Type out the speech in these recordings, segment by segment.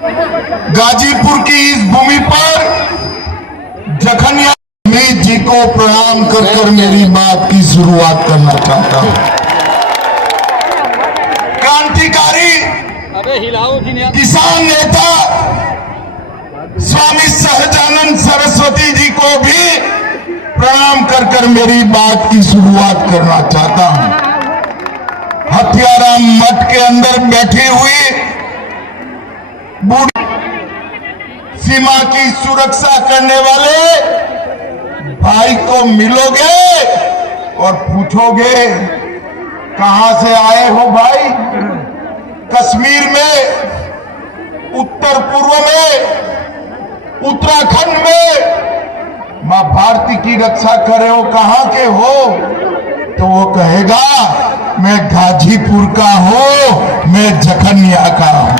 गाजीपुर की इस भूमि पर जखनिया जी को प्रणाम कर कर मेरी बात की शुरुआत करना चाहता हूं। क्रांतिकारी किसान नेता स्वामी सहजानंद सरस्वती जी को भी प्रणाम कर कर मेरी बात की शुरुआत करना चाहता हूं। हथियाराम मठ के अंदर बैठी हुई बूढ़ी सीमा की सुरक्षा करने वाले भाई को मिलोगे और पूछोगे कहां से आए हो भाई। कश्मीर में, उत्तर पूर्व में, उत्तराखंड में मां भारती की रक्षा कर रहे हो, कहां के हो? तो वो कहेगा मैं गाजीपुर का हूं, मैं जखनिया का हूं।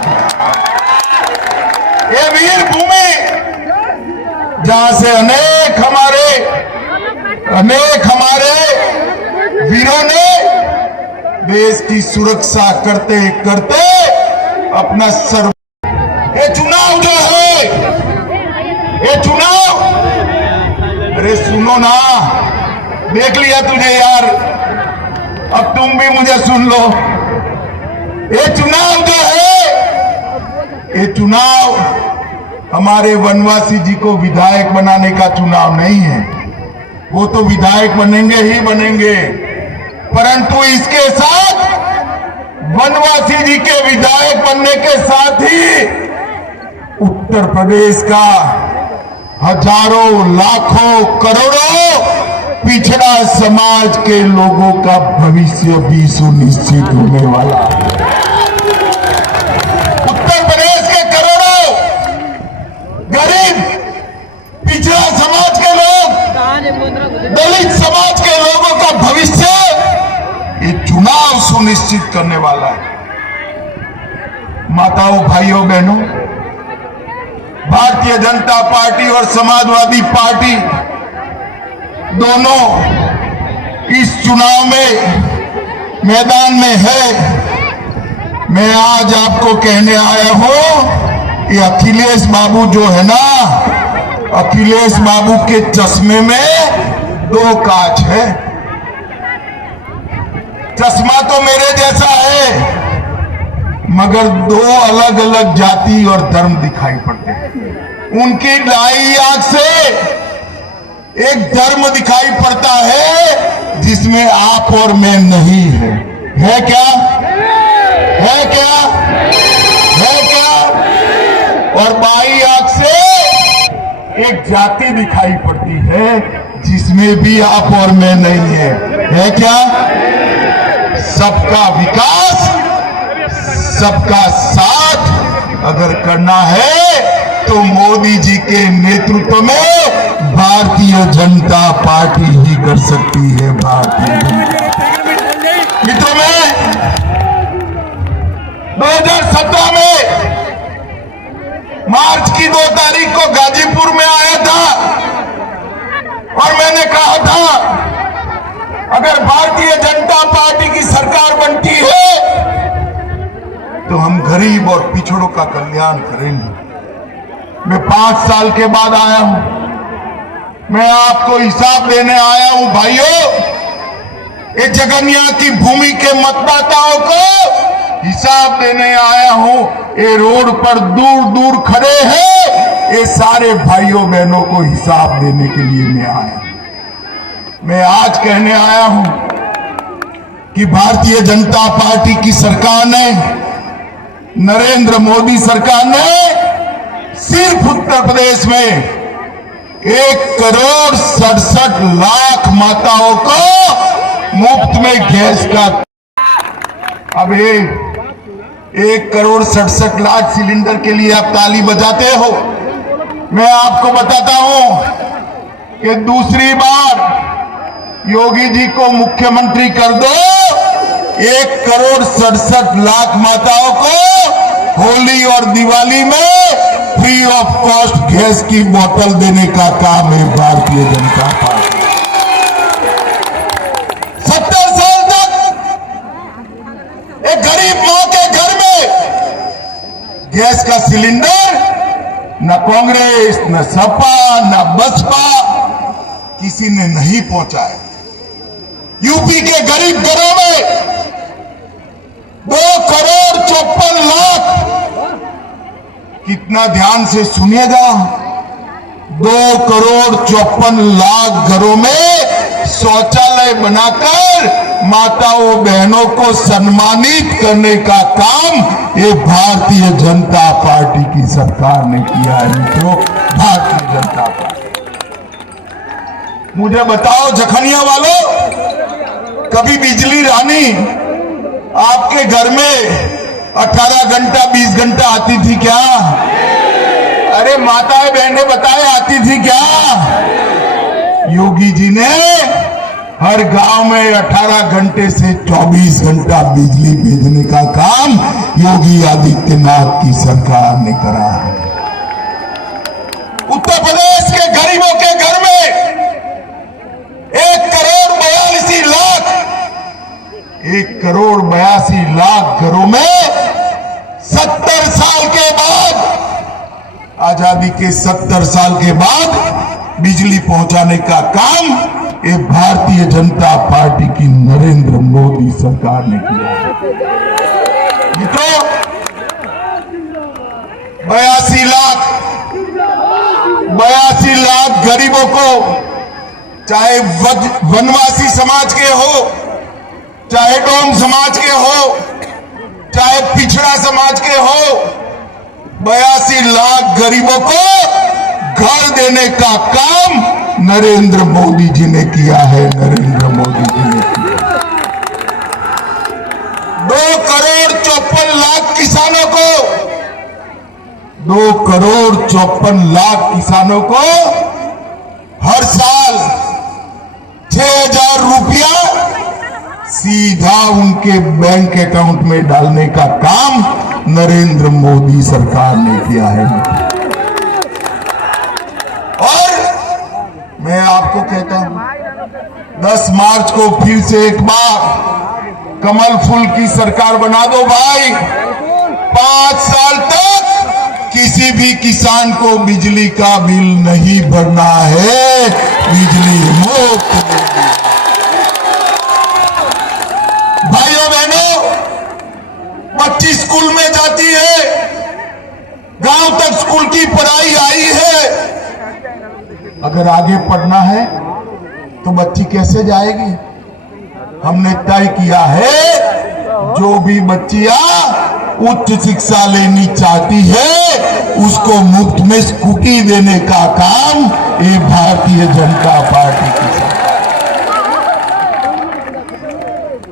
ये वीर भूमि जहां से अनेक हमारे वीरों ने देश की सुरक्षा करते करते अपना सर्व। ये चुनाव जो है, ये चुनाव, अरे सुनो ना, देख लिया तुझे यार, अब तुम भी मुझे सुन लो। ये चुनाव जो है, ये चुनाव हमारे वनवासी जी को विधायक बनाने का चुनाव नहीं है। वो तो विधायक बनेंगे ही बनेंगे, परंतु इसके साथ वनवासी जी के विधायक बनने के साथ ही उत्तर प्रदेश का हजारों, लाखों, करोड़ों पिछड़ा समाज के लोगों का भविष्य भी सुनिश्चित होने वाला है। उत्तर प्रदेश के करोड़ों गरीब, पिछड़ा समाज के लोग, दलित समाज के लोगों का भविष्य ये चुनाव सुनिश्चित करने वाला है। माताओं, भाइयों, बहनों, भारतीय जनता पार्टी और समाजवादी पार्टी दोनों इस चुनाव में मैदान में है। मैं आज आपको कहने आया हूं, ये अखिलेश बाबू जो है ना, अखिलेश बाबू के चश्मे में दो कांच है। चश्मा तो मेरे जैसा है, मगर दो अलग अलग जाति और धर्म दिखाई पड़ते हैं। उनकी ढाई आंख से एक धर्म दिखाई पड़ता है जिसमें आप और मैं नहीं है। है क्या? है क्या? है क्या? और बाई आंख से एक जाति दिखाई पड़ती है जिसमें भी आप और मैं नहीं है। है क्या? सबका विकास, सबका साथ अगर करना है तो मोदी जी के नेतृत्व में भारतीय जनता पार्टी ही कर सकती है। भारतीय मित्रों, में 2017 में मार्च की 2 तारीख को गाजीपुर में आया था और मैंने कहा था अगर भारतीय जनता पार्टी की सरकार बनती है तो हम गरीब और पिछड़ों का कल्याण करेंगे। मैं 5 साल के बाद आया हूं। मैं आपको हिसाब देने आया हूं भाइयों। ये जगनिया की भूमि के मतदाताओं को हिसाब देने आया हूं। ये रोड पर दूर दूर खड़े हैं, ये सारे भाइयों बहनों को हिसाब देने के लिए मैं आया। मैं आज कहने आया हूं कि भारतीय जनता पार्टी की सरकार ने, नरेंद्र मोदी सरकार ने सिर्फ उत्तर प्रदेश में 1,67,00,000 माताओं को मुफ्त में गैस का, अब 1,67,00,000 सिलेंडर के लिए आप ताली बजाते हो। मैं आपको बताता हूं कि दूसरी बार योगी जी को मुख्यमंत्री कर दो, 1,67,00,000 माताओं को होली और दिवाली में फ्री ऑफ कॉस्ट गैस की बोतल देने का काम है भारतीय जनता पार्टी। 70 साल तक एक गरीब मां के घर में गैस का सिलेंडर न कांग्रेस, न सपा, न बसपा किसी ने नहीं पहुंचाया। यूपी के गरीब घरों में 2,54,00,000, कितना ध्यान से सुनिएगा, 2,54,00,000 घरों में शौचालय बनाकर माताओं बहनों को सम्मानित करने का काम ये भारतीय जनता पार्टी की सरकार ने किया है। मित्रों, भारतीय जनता पार्टी, मुझे बताओ जखनिया वालों, कभी बिजली रानी आपके घर में 18 घंटा 20 घंटा आती थी क्या? अरे माताएं बहनें बताए आती थी क्या? योगी जी ने हर गांव में 18 घंटे से 24 घंटा बिजली भेजने का काम योगी आदित्यनाथ की सरकार ने करा है। उत्तर प्रदेश के गरीबों के घर में 1,82,00,000 घरों में 70 साल के बाद, आजादी के 70 साल के बाद बिजली पहुंचाने का काम ये भारतीय जनता पार्टी की नरेंद्र मोदी सरकार ने किया है। मित्रों, 82 लाख गरीबों को, चाहे वनवासी समाज के हो, चाहे डोम समाज के हो, चाहे पिछड़ा समाज के हो, 82 लाख गरीबों को घर देने का काम नरेंद्र मोदी जी ने किया है। नरेंद्र मोदी जी ने किया। 2,54,00,000 किसानों को, 2,54,00,000 किसानों को हर साल 6,000 रुपया सीधा उनके बैंक अकाउंट में डालने का काम नरेंद्र मोदी सरकार ने किया है। और मैं आपको कहता हूं, 10 मार्च को फिर से एक बार कमल फूल की सरकार बना दो भाई। 5 साल तक किसी भी किसान को बिजली का बिल नहीं भरना है, बिजली मुफ्त। भाइयों बहनों, बच्ची स्कूल में जाती है, गांव तक स्कूल की पढ़ाई आई है, अगर आगे पढ़ना है तो बच्ची कैसे जाएगी? हमने तय किया है, जो भी बच्चियां उच्च शिक्षा लेनी चाहती है उसको मुफ्त में स्कूटी देने का काम ये भारतीय जनता पार्टी की सरकार।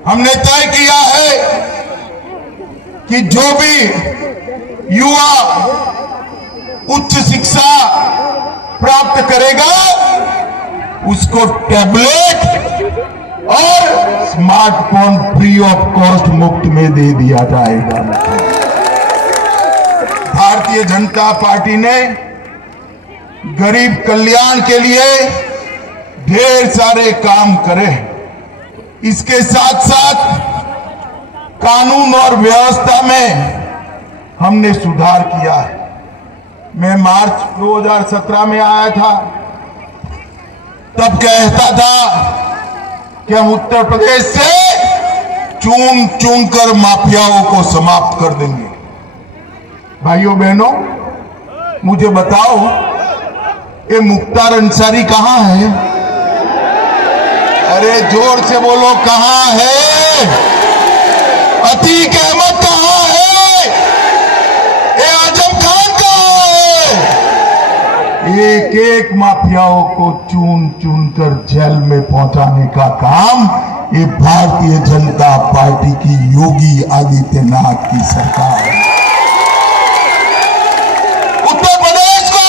हमने तय किया है कि जो भी युवा उच्च शिक्षा प्राप्त करेगा उसको टैबलेट और स्मार्टफोन फ्री ऑफ कॉस्ट मुफ्त में दे दिया जाएगा। भारतीय जनता पार्टी ने गरीब कल्याण के लिए ढेर सारे काम करे। इसके साथ साथ कानून और व्यवस्था में हमने सुधार किया है। मैं मार्च 2017 में आया था, तब कहता था कि हम उत्तर प्रदेश से चुन चुन कर माफियाओं को समाप्त कर देंगे। भाइयों बहनों, मुझे बताओ, ये मुख्तार अंसारी कहां है? अरे जोर से बोलो, कहां है? अतीक अहमद कहां है? ये आजम खान कहां है? एक एक माफियाओं को चुन चुन कर जेल में पहुंचाने का काम ये भारतीय जनता पार्टी की योगी आदित्यनाथ की सरकार है। उत्तर प्रदेश को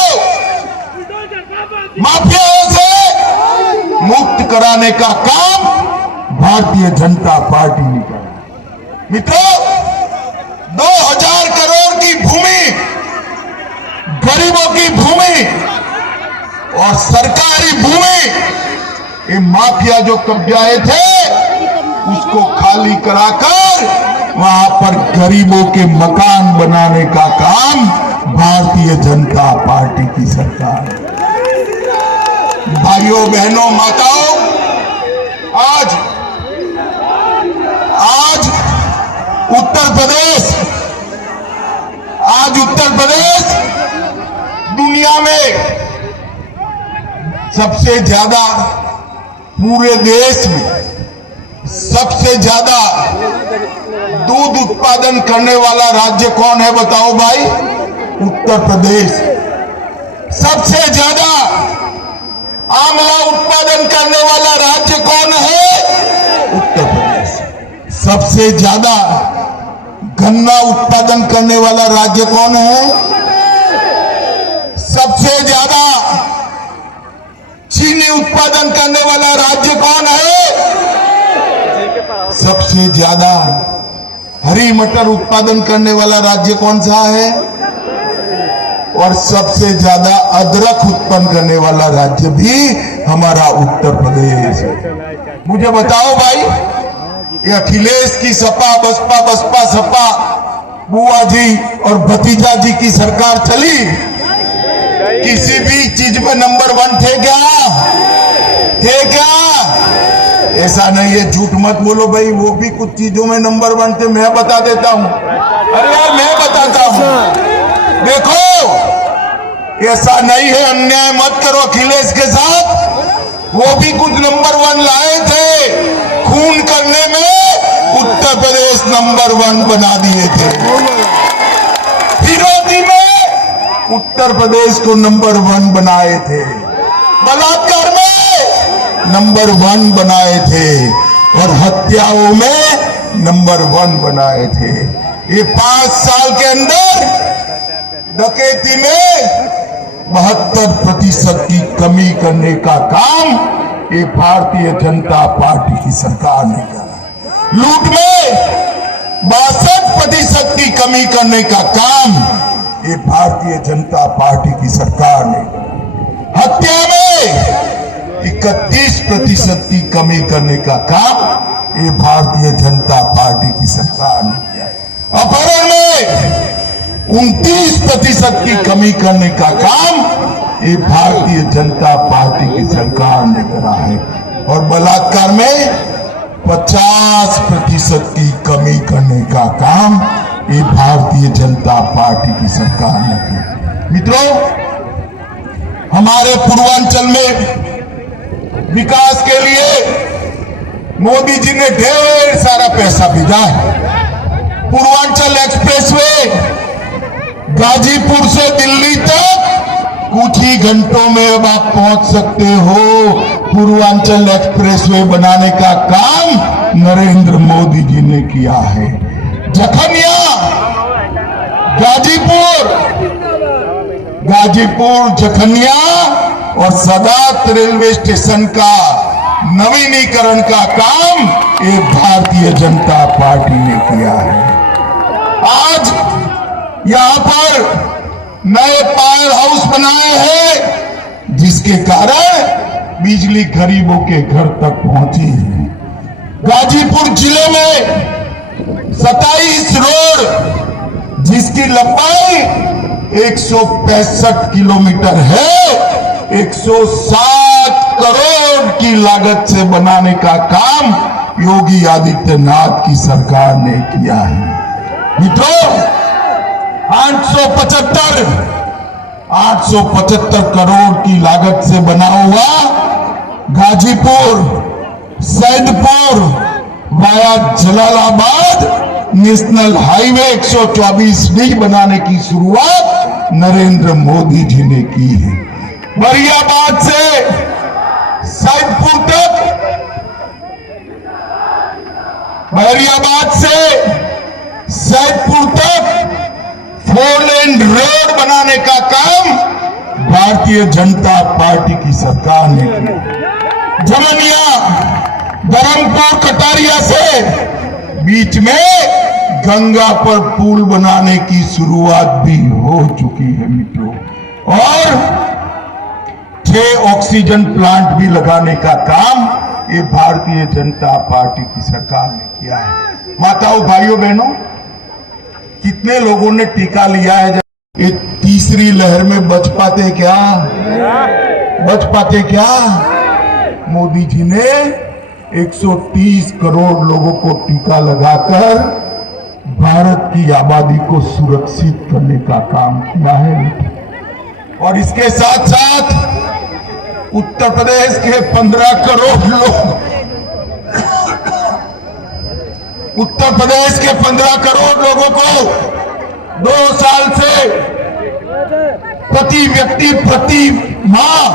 माफियाओं से मुक्त कराने का काम भारतीय जनता पार्टी ने किया। मित्रों, 2,000 करोड़ की भूमि, गरीबों की भूमि और सरकारी भूमि, ये माफिया जो कब्जाए थे उसको खाली कराकर वहां पर गरीबों के मकान बनाने का काम भारतीय जनता पार्टी की सरकार। भाइयों बहनों माताओं, आज उत्तर प्रदेश दुनिया में सबसे ज्यादा, पूरे देश में सबसे ज्यादा दूध उत्पादन करने वाला राज्य कौन है बताओ भाई? उत्तर प्रदेश। सबसे ज्यादा आंवला उत्पादन करने वाला राज्य कौन है? उत्तर प्रदेश। सबसे ज्यादा गन्ना उत्पादन करने वाला राज्य कौन है? सबसे ज्यादा चीनी उत्पादन करने वाला राज्य कौन है? सबसे ज्यादा हरी मटर उत्पादन करने वाला राज्य कौन सा है? और सबसे ज्यादा अदरक उत्पन्न करने वाला राज्य भी हमारा उत्तर प्रदेश है। मुझे बताओ भाई, ये अखिलेश की सपा बसपा सपा बुआ जी और भतीजा जी की सरकार चली, किसी भी चीज में नंबर 1 थे क्या? ऐसा नहीं है, झूठ मत बोलो भाई, वो भी कुछ चीजों में नंबर 1 थे। मैं बता देता हूं, अरे यार मैं बताता हूं। देखो, ऐसा नहीं है, अन्याय मत करो अखिलेश के साथ। वो भी कुछ नंबर 1 लाए थे, खून करने में उत्तर प्रदेश नंबर 1 बना दिए थे। फिरौती में उत्तर प्रदेश को नंबर 1 बनाए थे, बलात्कार में नंबर 1 बनाए थे, और हत्याओं में नंबर 1 बनाए थे। ये 5 साल के अंदर डकैती में 72% की कमी करने का काम ये भारतीय जनता पार्टी की सरकार ने करा। लूट में 62% की कमी करने का काम ये भारतीय जनता पार्टी की सरकार ने करा। हत्या में 31% की कमी करने का काम ये भारतीय जनता पार्टी की सरकार ने किया। अपहरण में 29% की कमी करने का काम ये भारतीय जनता पार्टी की सरकार ने करा है, और बलात्कार में 50% की कमी करने का काम ये भारतीय जनता पार्टी की सरकार ने किया। मित्रों, हमारे पूर्वांचल में विकास के लिए मोदी जी ने ढेर सारा पैसा भेजा है। पूर्वांचल एक्सप्रेसवे गाजीपुर से दिल्ली तक कुछ ही घंटों में अब आप पहुंच सकते हो। पूर्वांचल एक्सप्रेसवे बनाने का काम नरेंद्र मोदी जी ने किया है। जखनिया गाजीपुर जखनिया और सदात रेलवे स्टेशन का नवीनीकरण का काम ये भारतीय जनता पार्टी ने किया है। आज यहां पर नए पावर हाउस बनाए हैं, जिसके कारण बिजली गरीबों के घर तक पहुंची है। गाजीपुर जिले में 27 रोड, जिसकी लंबाई 165 किलोमीटर है, 107 करोड़ की लागत से बनाने का काम योगी आदित्यनाथ की सरकार ने किया है। मित्रों, 875 करोड़ की लागत से बना हुआ Ghazipur Saidpur via Jalalabad national highway 124D बनाने की शुरुआत नरेंद्र मोदी जी ने की है। बरियाबाद से सैदपुर तक, बरियाबाद से सैदपुर तक 4 लेन रोड बनाने का काम भारतीय जनता पार्टी की सरकार ने किया। जमनिया धर्मपुर कटारिया से बीच में गंगा पर पुल बनाने की शुरुआत भी हो चुकी है मित्रों, और 6 ऑक्सीजन प्लांट भी लगाने का काम ये भारतीय जनता पार्टी की सरकार ने किया है। माताओं, भाइयों, बहनों, कितने लोगों ने टीका लिया है? ये तीसरी लहर में बच पाते क्या? बच पाते क्या? मोदी जी ने 130 करोड़ लोगों को टीका लगाकर भारत की आबादी को सुरक्षित करने का काम किया है। और इसके साथ साथ उत्तर प्रदेश के 15 करोड़ लोग, उत्तर प्रदेश के 15 करोड़ लोगों को 2 साल से प्रति व्यक्ति प्रति माह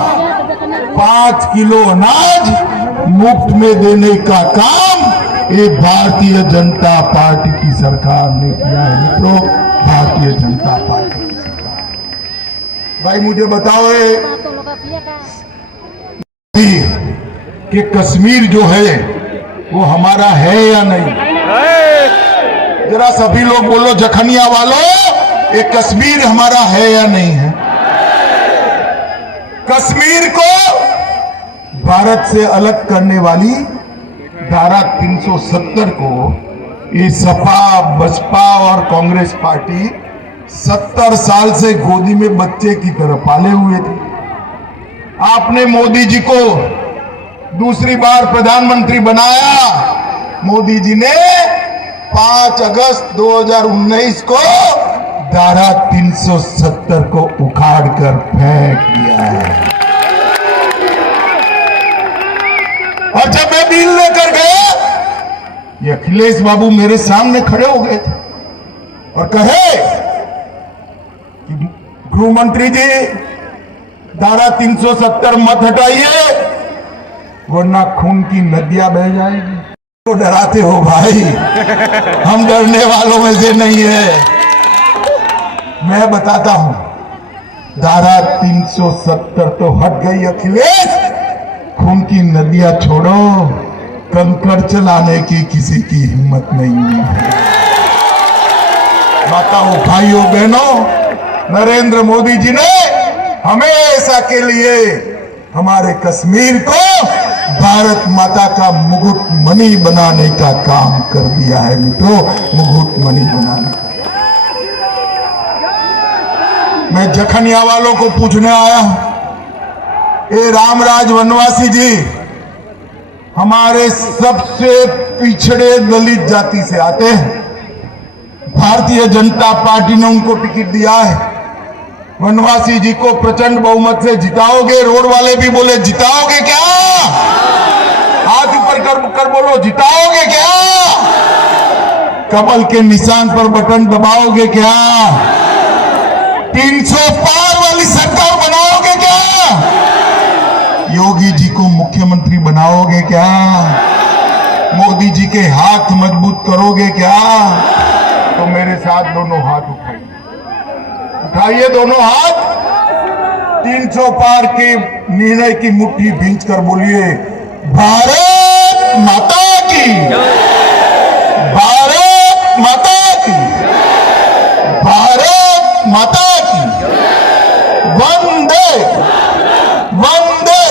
5 किलो अनाज मुफ्त में देने का काम ये भारतीय जनता पार्टी की सरकार ने किया है। मित्रों, भारतीय जनता पार्टी की सरकार। भाई मुझे बताओ कि कश्मीर जो है वो हमारा है या नहीं? जरा सभी लोग बोलो, जखनिया वालों, ये कश्मीर हमारा है या नहीं है? कश्मीर को भारत से अलग करने वाली धारा 370 को ये सपा, बसपा और कांग्रेस पार्टी 70 साल से गोदी में बच्चे की तरह पाले हुए थे। आपने मोदी जी को दूसरी बार प्रधानमंत्री बनाया। मोदी जी ने 5 अगस्त 2019 को धारा 370 को उखाड़ कर फेंक दिया है। और जब मैं बिल लेकर गया, ये अखिलेश बाबू मेरे सामने खड़े हो गए थे और कहे कि गृह मंत्री जी, धारा 370 मत हटाइए वरना खून की नदियां बह जाएगी। तो डराते हो भाई, हम डरने वालों में से नहीं है। मैं बताता हूं, धारा 370 तो हट गई अखिलेश, खून की नदियां छोड़ो, कंकड़ चलाने की किसी की हिम्मत नहीं है। माताओं, भाइयों, बहनों, नरेंद्र मोदी जी ने हमेशा के लिए हमारे कश्मीर को भारत माता का मुकुट मणि बनाने का काम कर दिया है। मित्रों, मुकुट मणि बनाने का। मैं जखनिया वालों को पूछने आया हूं, ए रामराज वनवासी जी, हमारे सबसे पिछड़े दलित जाति से आते हैं। भारतीय जनता पार्टी ने उनको टिकट दिया है। वनवासी जी को प्रचंड बहुमत से जिताओगे? रोड वाले भी बोले जिताओगे क्या? हाथ ऊपर कर बोलो, जिताओगे क्या? कमल के निशान पर बटन दबाओगे क्या? 300 पार वाली सरकार बनाओगे क्या? योगी जी को मुख्यमंत्री बनाओगे क्या? मोदी जी के हाथ मजबूत करोगे क्या? तो मेरे साथ दोनों हाथ उठाइए, उठाइए दोनों हाथ। 300 पार के निर्णय की मुट्ठी भींच कर बोलिए, भारत माता की, भारत माता की, भारत माता की, वंदे वंदे